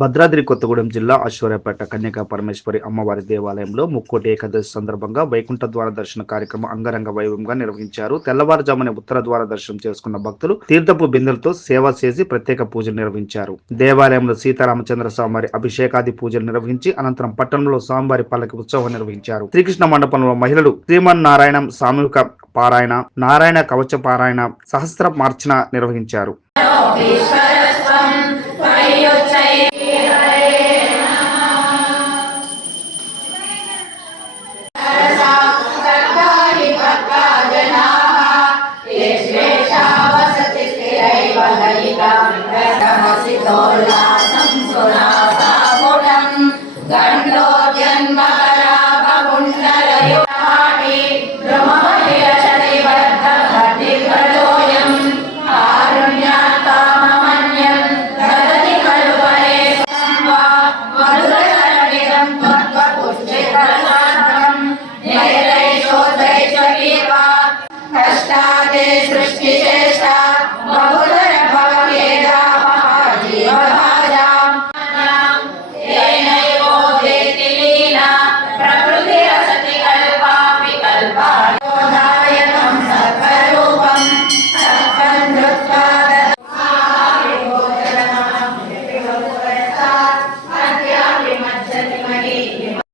భద్రాద్రి కొత్తగూడెం జిల్లా అశ్వర్యాపేట కన్యకా పరమేశ్వరి అమ్మవారి దేవాలయంలో ముక్కోటి ఏకాదశి సందర్భంగా వైకుంఠ ద్వార దర్శన కార్యక్రమం అంగరంగ వైభవంగా నిర్వహించారు. తెల్లవారుజామున ఉత్తర ద్వార దర్శనం చేసుకున్న భక్తులు తీర్థపు బిందెలతో సేవ చేసి ప్రత్యేక పూజలు నిర్వహించారు. దేవాలయంలో సీతారామచంద్ర స్వామివారి అభిషేకాది పూజలు నిర్వహించి అనంతరం పట్టణంలో స్వామివారి పల్లకి ఉత్సవం నిర్వహించారు. శ్రీకృష్ణ మండపంలో మహిళలు శ్రీమన్నారాయణం సామూహిక పారాయణ, నారాయణ కవచ పారాయణ, సహస్ర మార్చన నిర్వహించారు. सृष्टि